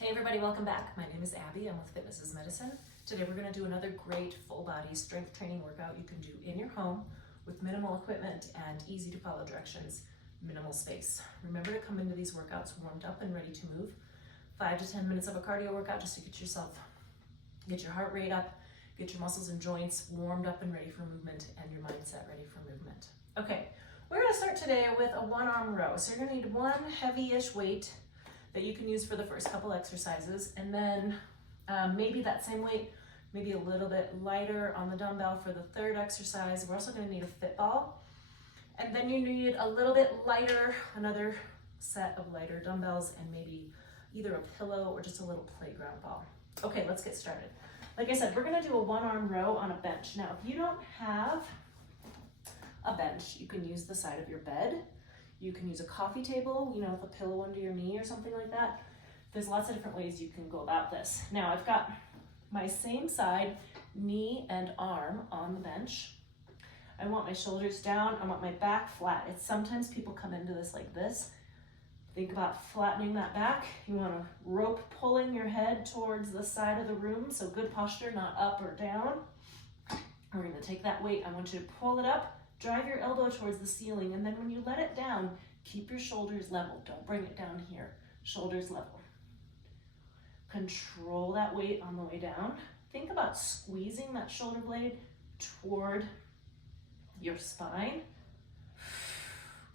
Hey everybody, welcome back. My name is Abby. I'm with Fitness is Medicine. Today we're going to do another great full body strength training workout you can do in your home with minimal equipment and easy to follow directions, minimal space. Remember to come into these workouts warmed up and ready to move. 5 to 10 minutes of a cardio workout just to get your heart rate up, get your muscles and joints warmed up and ready for movement, and your mindset ready for movement. Okay, we're going to start today with a one arm row. So you're going to need one heavy-ish weight that you can use for the first couple exercises, and then maybe that same weight, maybe a little bit lighter on the dumbbell for the third exercise. We're also going to need a fit ball, and then you need a little bit lighter, another set of lighter dumbbells, and maybe either a pillow or just a little playground ball. Okay, let's get started. Like I said, we're going to do a one arm row on a bench. Now, if you don't have a bench, you can use the side of your bed. You can use a coffee table, with a pillow under your knee or something like that. There's lots of different ways you can go about this. Now I've got my same side, knee and arm on the bench. I want my shoulders down, I want my back flat. Sometimes people come into this like this. Think about flattening that back. You want to rope pulling your head towards the side of the room, so good posture, not up or down. We're going to take that weight, I want you to pull it up, drive your elbow towards the ceiling, and then when you let it down, keep your shoulders level. Don't bring it down here. Shoulders level. Control that weight on the way down. Think about squeezing that shoulder blade toward your spine.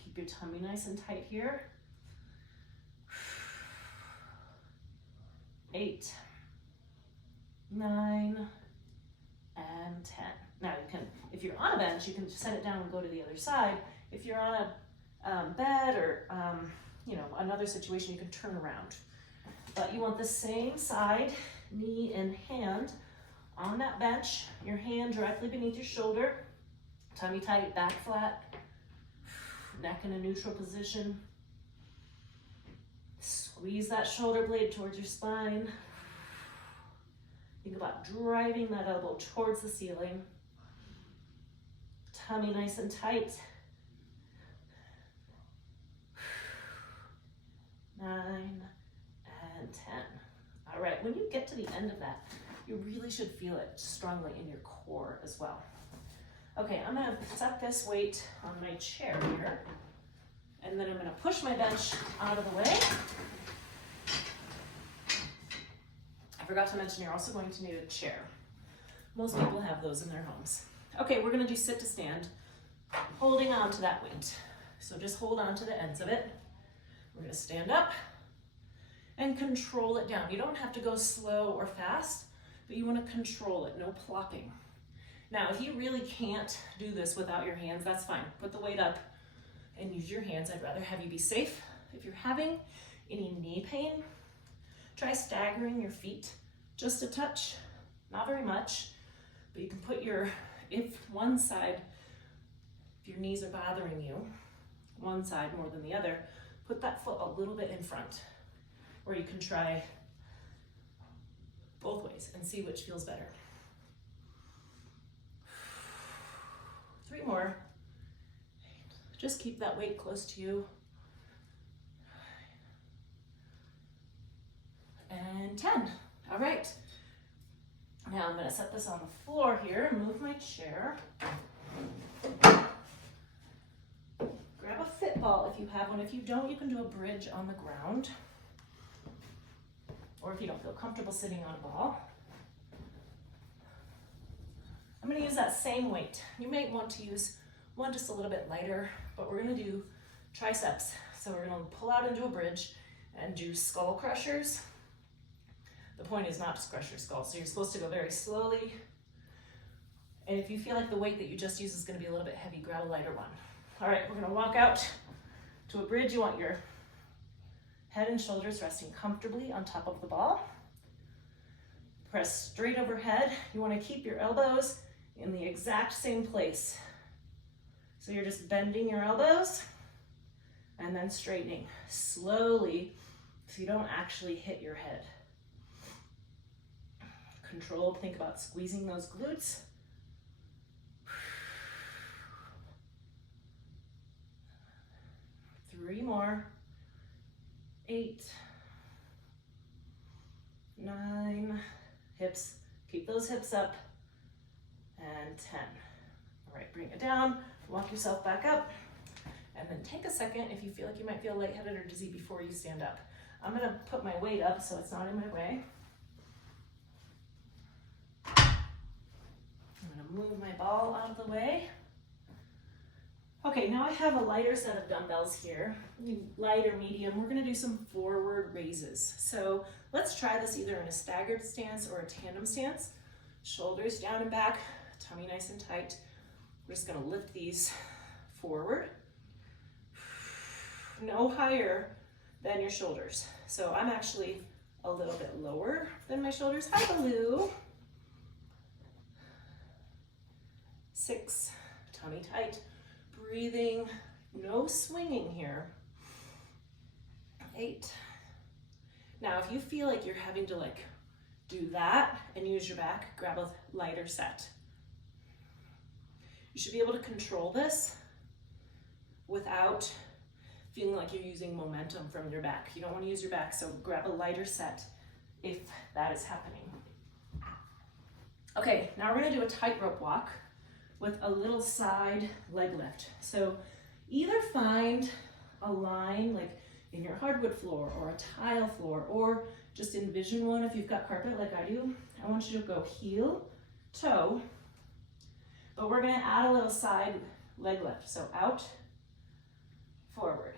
Keep your tummy nice and tight here. 8, 9, and 10. Now you can, if you're on a bench, you can set it down and go to the other side. If you're on a bed or another situation, you can turn around. But you want the same side, knee and hand on that bench, your hand directly beneath your shoulder, tummy tight, back flat, neck in a neutral position. Squeeze that shoulder blade towards your spine. Think about driving that elbow towards the ceiling. Tummy nice and tight. 9 and 10. All right, when you get to the end of that, you really should feel it strongly in your core as well. Okay, I'm gonna set this weight on my chair here, and then I'm gonna push my bench out of the way. I forgot to mention you're also going to need a chair. Most people have those in their homes. Okay, we're gonna do sit to stand, holding on to that weight. So just hold on to the ends of it. We're gonna stand up and control it down. You don't have to go slow or fast, but you wanna control it, no plopping. Now, if you really can't do this without your hands, that's fine. Put the weight up and use your hands. I'd rather have you be safe. If you're having any knee pain, try staggering your feet just a touch, not very much, but you can put if your knees are bothering you, one side more than the other, put that foot a little bit in front, or you can try both ways and see which feels better. 3 more. Just keep that weight close to you. And 10. All right. Now I'm going to set this on the floor here, move my chair. Grab a fit ball if you have one. If you don't, you can do a bridge on the ground. Or if you don't feel comfortable sitting on a ball. I'm going to use that same weight. You may want to use one just a little bit lighter, but we're going to do triceps. So we're going to pull out into a bridge and do skull crushers. The point is not to crush your skull, so you're supposed to go very slowly. And if you feel like the weight that you just used is going to be a little bit heavy, grab a lighter one. All right, we're going to walk out to a bridge. You want your head and shoulders resting comfortably on top of the ball. Press straight overhead. You want to keep your elbows in the exact same place. So you're just bending your elbows and then straightening slowly so you don't actually hit your head. Controlled, think about squeezing those glutes. 3 more. 8, 9, hips, keep those hips up, and 10. All right, bring it down, walk yourself back up, and then take a second if you feel like you might feel lightheaded or dizzy before you stand up. I'm gonna put my weight up so it's not in my way. I'm gonna move my ball out of the way. Okay, now I have a lighter set of dumbbells here, light or medium. We're gonna do some forward raises. So let's try this either in a staggered stance or a tandem stance. Shoulders down and back, tummy nice and tight. We're just gonna lift these forward. No higher than your shoulders. So I'm actually a little bit lower than my shoulders. Hi, Baloo. 6, tummy tight. Breathing, no swinging here. 8. Now, if you feel like you're having to do that and use your back, grab a lighter set. You should be able to control this without feeling like you're using momentum from your back. You don't want to use your back, so grab a lighter set if that is happening. Okay, now we're gonna do a tightrope walk with a little side leg lift. So either find a line like in your hardwood floor or a tile floor, or just envision one if you've got carpet like I do. I want you to go heel, toe, but we're gonna add a little side leg lift. So out, forward.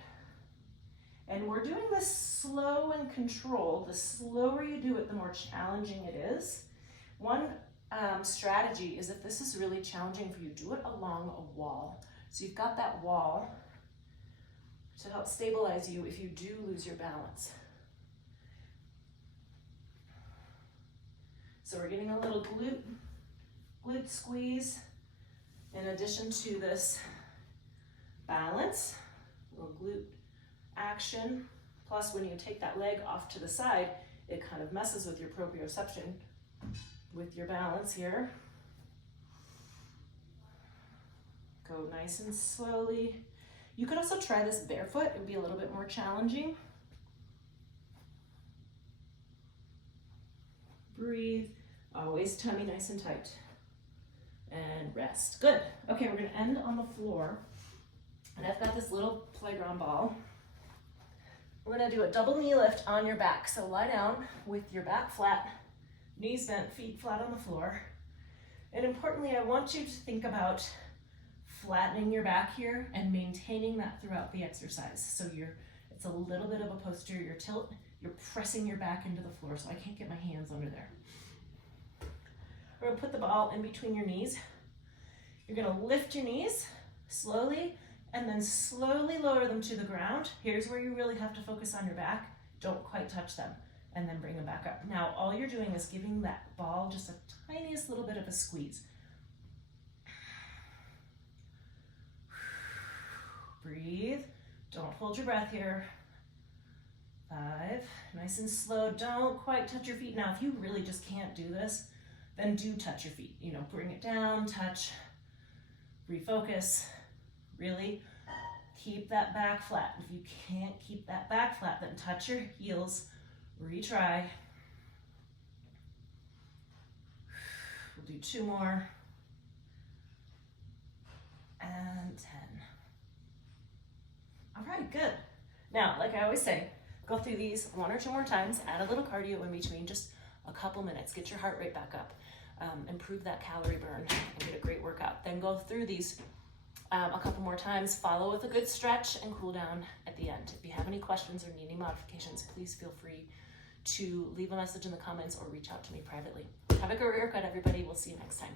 And we're doing this slow and controlled. The slower you do it, the more challenging it is. One strategy is if this is really challenging for you, do it along a wall. So you've got that wall to help stabilize you if you do lose your balance. So we're getting a little glute squeeze in addition to this balance, a little glute action. Plus when you take that leg off to the side, it kind of messes with your proprioception with your balance here. Go nice and slowly. You could also try this barefoot. It would be a little bit more challenging. Breathe. Always tummy nice and tight. And rest. Good. Okay, we're gonna end on the floor. And I've got this little playground ball. We're gonna do a double knee lift on your back. So lie down with your back flat, knees bent, feet flat on the floor. And importantly, I want you to think about flattening your back here and maintaining that throughout the exercise. So it's a little bit of a posterior tilt. You're pressing your back into the floor, so I can't get my hands under there. We're gonna put the ball in between your knees. You're gonna lift your knees slowly and then slowly lower them to the ground. Here's where you really have to focus on your back. Don't quite touch them. And then bring them back up. Now, all you're doing is giving that ball just a tiniest little bit of a squeeze. Breathe. Don't hold your breath here. 5. Nice and slow. Don't quite touch your feet. Now, if you really just can't do this, then do touch your feet. Bring it down, touch, refocus. Really keep that back flat. If you can't keep that back flat, then touch your heels. Retry. We'll do 2 more. And 10. All right, good. Now, like I always say, go through these 1 or 2 more times, add a little cardio in between, just a couple minutes, get your heart rate back up, improve that calorie burn, and get a great workout. Then go through these a couple more times, follow with a good stretch and cool down at the end. If you have any questions or need any modifications, please feel free to leave a message in the comments or reach out to me privately. Have a great workout, everybody. We'll see you next time.